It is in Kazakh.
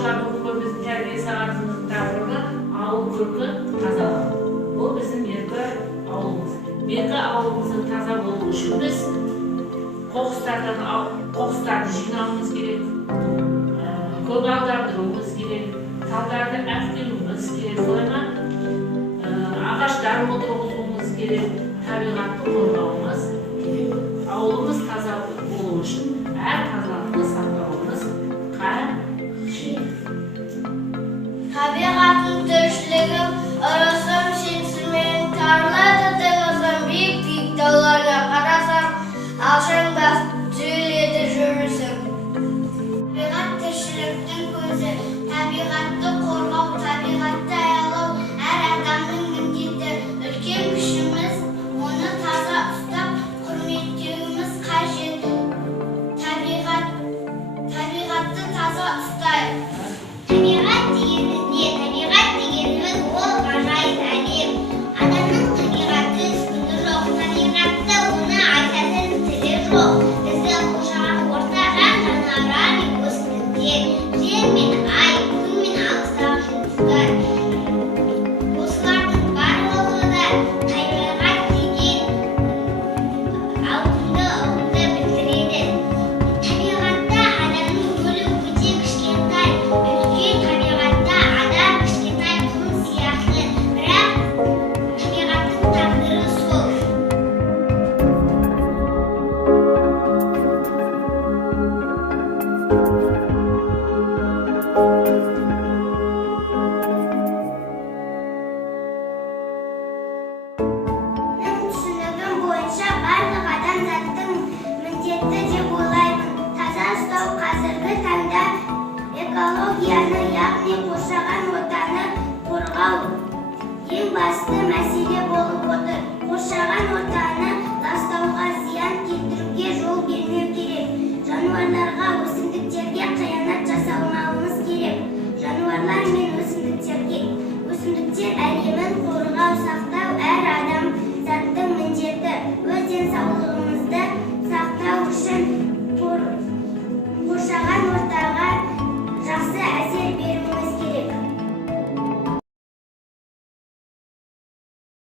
оқушылар бүгінгі біздің тәрбие сағатымыздың тақырыбы ауыл көркі тазалау. Бұл біздің меркі ауылымыз. Меркі ауылымыздың таза болуы үшін біз қоқыстарды жинауымыз керек, көгалдандыруымыз керек, талдарды әктеуіміз керек, солай ма? Ағаштар отырғызуымыз керек, табиғатты қорғауымыз керек. Ауылымыз таза болу үшін әр тазалықты сақтауымыз қажет. Табиғаттың тіршілігін ырысым сенсірмен тарлады тыңызым биік тауларына қарасам, алшаң бас түзеледі жүрісім. Табиғат тіршіліктің көзі, табиғатты қорғау, табиғатты аялау әр адамның міндеті. Үлкен күшіміз, оны таза ұстап, құрметтеуіміз қажет. Табиғатты таза ұстайық. Табиғат дегеніміз ол ғажайып әлем. Адамның табиғаты үстінде жоқ, табиғатта оны айтатын тілі жоқ. Бізді қоршаған орта жан-жануарлар мен өсімдіктер, жер мен ай, күн мен алыстағы жұлдыздар. Осылардың барлығы да табиғат деген ауқымды білдіреді. Табиғатта адамның рөлі өте кішкентай. Үлкен табиғатта адам кішкентай құм сияқты, бірақ табиғаттың тағдыры сол. Менің түсінігім бойынша барлық адамзаттың міндеті деп ойлаймын. Таза ұстау қазіргі таңда экологияны, яғни қоршаған ортаны қорғау ең басты мәселе.